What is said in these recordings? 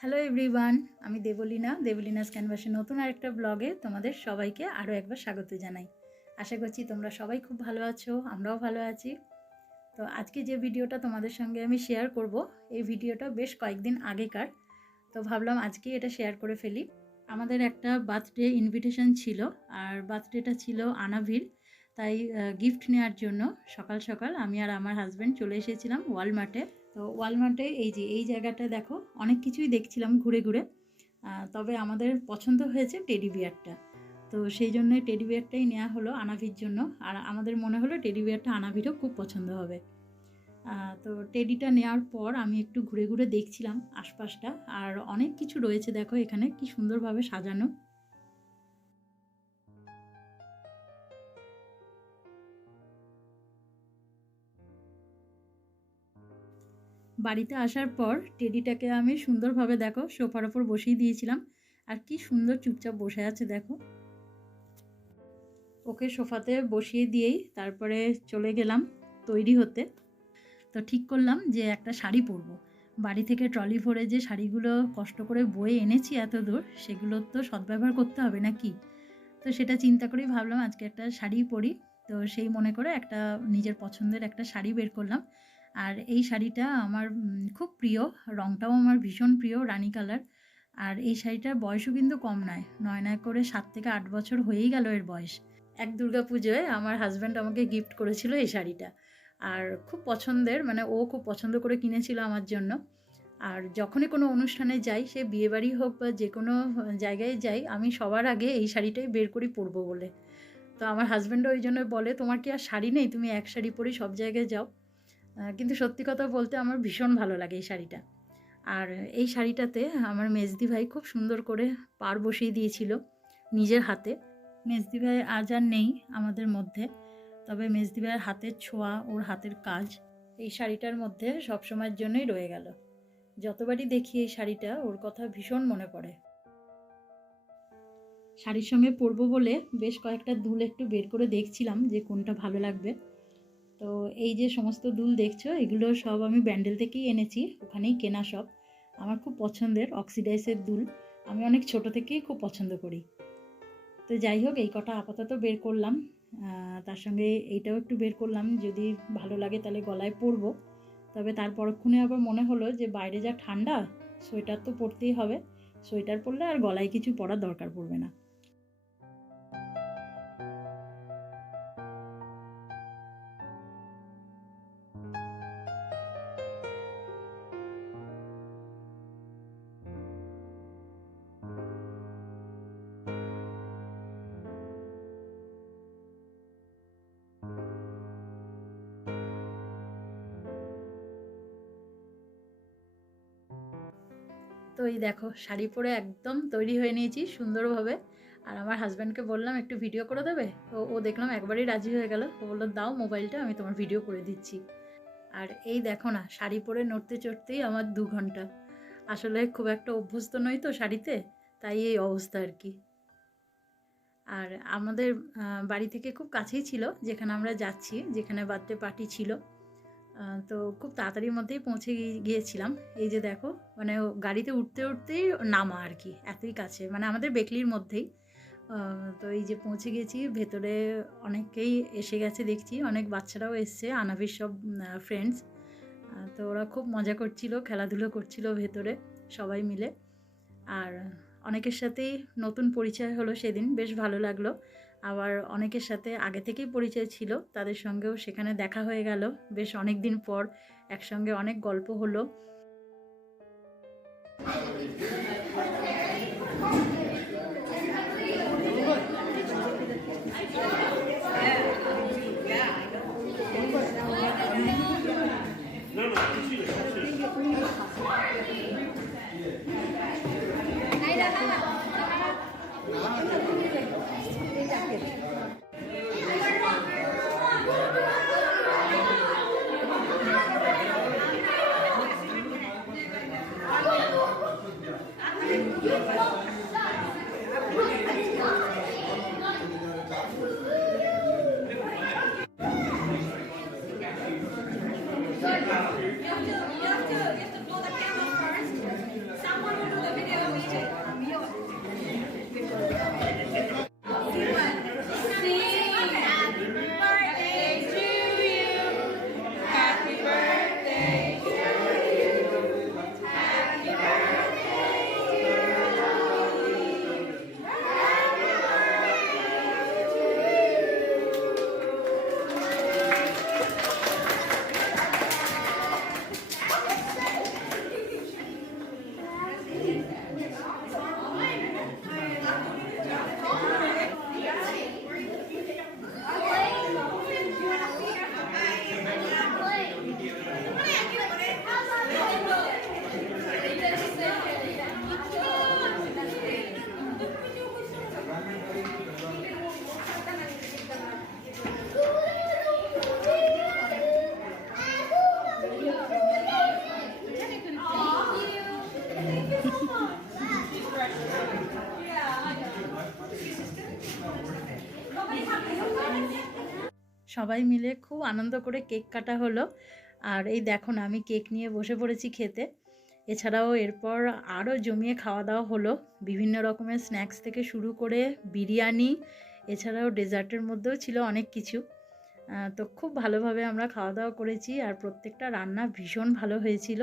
Hello everyone আমি দেবলীনা। দেবলীনাস ক্যানভাসে নতুন আরেকটা ব্লগে তোমাদের সবাইকে আরও একবার স্বাগত জানাই। আশা করছি তোমরা সবাই খুব ভালো আছো, আমরাও ভালো আছি। তো আজকে যে ভিডিওটা তোমাদের সঙ্গে আমি শেয়ার করব, এই ভিডিওটা বেশ কয়েকদিন আগেকার। তো ভাবলাম আজকে এটা শেয়ার করে ফেলি। আমাদের একটা বার্থডে ইনভিটেশন ছিল, আর বার্থডেটা ছিল আনাভির। তাই গিফট নেওয়ার জন্য সকাল সকাল আমি আর আমার হাজব্যান্ড চলে এসেছিলাম ওয়ালমার্টে তো ওয়ালমার্টে এই যে, এই জায়গাটা দেখো, অনেক কিছুই দেখছিলাম ঘুরে ঘুরে। তবে আমাদের পছন্দ হয়েছে টেডি বিয়ারটা। তো সেই জন্য টেডি বিয়ারটাই নেওয়া হলো আনাভির জন্য। আর আমাদের মনে হলো টেডি বিয়ারটা আনাভিরও খুব পছন্দ হবে। তো টেডিটা নেওয়ার পর আমি একটু ঘুরে ঘুরে দেখছিলাম আশপাশটা। আর অনেক কিছু রয়েছে দেখো এখানে, কি সুন্দরভাবে সাজানো। বাড়িতে আসার পর টেডিটাকে আমি সুন্দরভাবে দেখো সোফার ওপর বসিয়ে দিয়েছিলাম। আর কি সুন্দর চুপচাপ বসে আছে, দেখো। ওকে সোফাতে বসিয়ে দিয়েই তারপরে চলে গেলাম তৈরি হতে। তো ঠিক করলাম যে একটা শাড়ি পরবো। বাড়ি থেকে ট্রলি ভরে যে শাড়িগুলো কষ্ট করে বয়ে এনেছি এত দূর সেগুলোর তো সদ্ব্যবহার করতে হবে নাকি তো সেটা চিন্তা করেই ভাবলাম আজকে একটা শাড়ি পরি। তো সেই মনে করে একটা নিজের পছন্দের একটা শাড়ি বের করলাম। আর এই শাড়িটা আমার খুব প্রিয়। রংটাও আমার ভীষণ প্রিয়, রানী কালার। আর এই শাড়িটার বয়সও কিন্তু কম নয় নয় নয় করে সাত থেকে আট বছর হয়েই গেল এর বয়স। এক দুর্গা পুজোয় আমার হাজব্যান্ড আমাকে গিফট করেছিল এই শাড়িটা। আর খুব পছন্দের মানে ও খুব পছন্দ করে কিনেছিল আমার জন্য। আর যখনই কোনো অনুষ্ঠানে যাই, সে বিয়েবাড়ি হোক বা যে কোনো জায়গায় যাই, আমি সবার আগে এই শাড়িটাই বের করি পরবো বলে। তো আমার হাজব্যান্ডও ওই জন্য বলে, তোমার কি আর শাড়ি নেই? তুমি এক শাড়ি পরেই সব জায়গায় যাও। কিন্তু সত্যি কথা বলতে আমার ভীষণ ভালো লাগে এই শাড়িটা। আর এই শাড়িটাতে আমার মেজদি ভাই খুব সুন্দর করে পার বসিয়ে দিয়েছিল নিজের হাতে। মেজদি ভাই আজ আর নেই আমাদের মধ্যে, তবে মেজদি ভাইয়ের হাতের ছোঁয়া, ওর হাতের কাজ এই শাড়িটার মধ্যে সবসময়ের জন্যই রয়ে গেল। যতবারই দেখি এই শাড়িটা, ওর কথা ভীষণ মনে পড়ে। শাড়ির সঙ্গে পরবো বলে বেশ কয়েকটা দুল একটু বের করে দেখছিলাম যে কোনটা ভালো লাগবে। তো এই যে সমস্ত দুল দেখছ, এগুলো সব আমি ব্যান্ডেল থেকেই এনেছি, ওখানেই কেনা সব। আমার খুব পছন্দের অক্সিডাইসের দুল, আমি অনেক ছোট থেকেই খুব পছন্দ করি। তো যাই হোক, এই কটা আপাতত বের করলাম। তার সঙ্গে এইটাও একটু বের করলাম, যদি ভালো লাগে তাহলে গলায় পরবো। তবে তার পরক্ষণে আবার মনে হলো যে বাইরে যা ঠান্ডা, সোয়েটার তো পরতেই হবে। সোয়েটার পরলে আর গলায় কিছু পরার দরকার পড়বে না। তো এই দেখো, শাড়ি পরে একদম তৈরি হয়ে নিয়েছি সুন্দরভাবে। আর আমার হাজব্যান্ডকে বললাম, একটু ভিডিও করে দেবে? ও ও দেখলাম একবারই রাজি হয়ে গেল। ও বলল, দাও মোবাইলটা আমি তোমার ভিডিও করে দিচ্ছি। আর এই দেখো না, শাড়ি পরে নড়তে চড়তেই আমার দু ঘণ্টা। আসলে খুব একটা অভ্যস্ত নই তো শাড়িতে, তাই এই অবস্থা আর কি। আর আমাদের বাড়ি থেকে খুব কাছেই ছিল, যেখানে আমরা যাচ্ছি, যেখানে বার্থডে পার্টি ছিল। তো খুব তাড়াতাড়ির মধ্যেই পৌঁছে গিয়ে- গিয়েছিলাম। এই যে দেখো মানে গাড়িতে উঠতে উঠতেই নামা আর কি, এতই কাছে মানে আমাদের বেকলির মধ্যেই। তো এই যে পৌঁছে গেছি, ভেতরে অনেকেই এসে গেছে দেখছি, অনেক বাচ্চারাও এসছে, আনাভির সব ফ্রেন্ডস তো ওরা খুব মজা করছিল, খেলাধুলো করছিল ভেতরে সবাই মিলে। আর অনেকের সাথেই নতুন পরিচয় হলো সেদিন, বেশ ভালো লাগল। আবার অনেকের সাথে আগে থেকেই পরিচয় ছিল, তাদের সঙ্গেও সেখানে দেখা হয়ে গেল। বেশ অনেক দিন পর একসঙ্গে অনেক গল্প হলো। You have সবাই মিলে খুব আনন্দ করে কেক কাটা হলো। আর এই দেখো না, আমি কেক নিয়ে বসে পড়েছি খেতে। এছাড়াও এরপর আরও জমিয়ে খাওয়া দাওয়া হলো। বিভিন্ন রকমের স্ন্যাক্স থেকে শুরু করে বিরিয়ানি, এছাড়াও ডেজার্টের মধ্যেও ছিল অনেক কিছু। তো খুব ভালোভাবে আমরা খাওয়া দাওয়া করেছি আর প্রত্যেকটা রান্না ভীষণ ভালো হয়েছিল।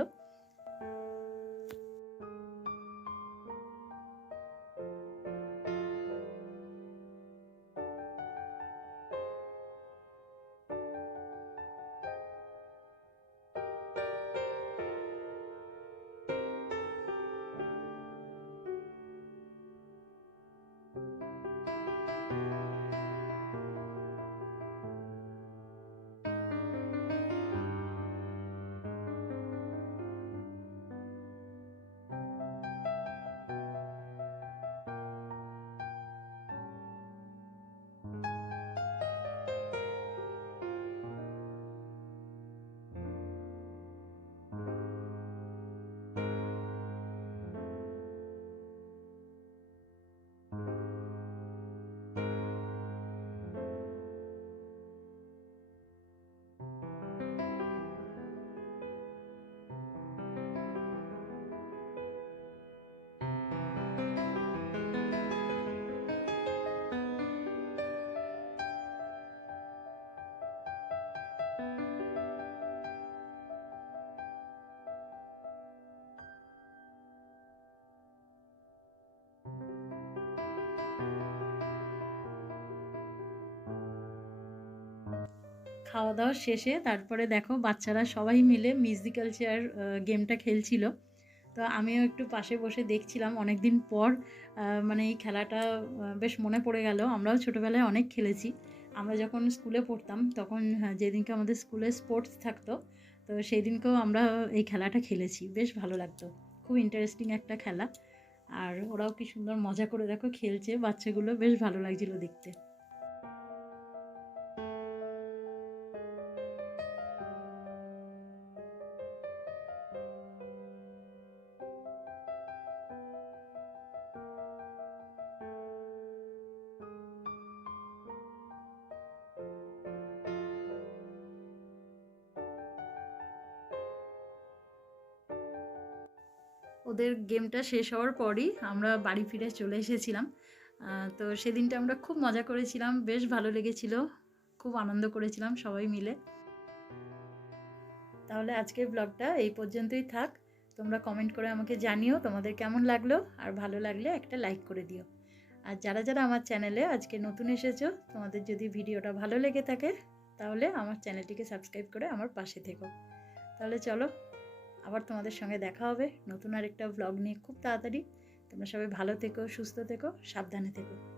খাওয়া দাওয়া শেষে তারপরে দেখো বাচ্চারা সবাই মিলে মিউজিক্যাল চেয়ার গেমটা খেলছিল। তো আমিও একটু পাশে বসে দেখছিলাম। অনেক দিন পর মানে এই খেলাটা বেশ মনে পড়ে গেল। আমরাও ছোটোবেলায় অনেক খেলেছি। আমরা যখন স্কুলে পড়তাম তখন হ্যাঁ, যেদিনকে আমাদের স্কুলে স্পোর্টস থাকতো তো সেই দিনকেও আমরা এই খেলাটা খেলেছি। বেশ ভালো লাগতো। খুব ইন্টারেস্টিং একটা খেলা। আর ওরাও কি সুন্দর মজা করে দেখো খেলছে। বাচ্চাগুলো বেশ ভালো লাগছিল দেখতে। ওদের গেমটা শেষ হওয়ার পরই আমরা বাড়ি ফিরে চলে এসেছিলাম। তো সেদিনটা আমরা খুব মজা করেছিলাম, বেশ ভালো লেগেছিল, খুব আনন্দ করেছিলাম সবাই মিলে। তাহলে আজকের ব্লগটা এই পর্যন্তই থাক। তোমরা কমেন্ট করে আমাকে জানিও তোমাদের কেমন লাগল, আর ভালো লাগলে একটা লাইক করে দিও। আর যারা যারা আমার চ্যানেলে আজকে নতুন এসেছ, তোমাদের যদি ভিডিওটা ভালো লেগে থাকে, তাহলে আমার চ্যানেলটিকে সাবস্ক্রাইব করে আমার পাশে থেকো। তাহলে চলো আবার তোমাদের সঙ্গে দেখা হবে নতুন আরেকটা ব্লগ নিয়ে খুব তাড়াতাড়ি। তোমরা সবাই ভালো থেকো, সুস্থ থেকো, সাবধানে থেকো।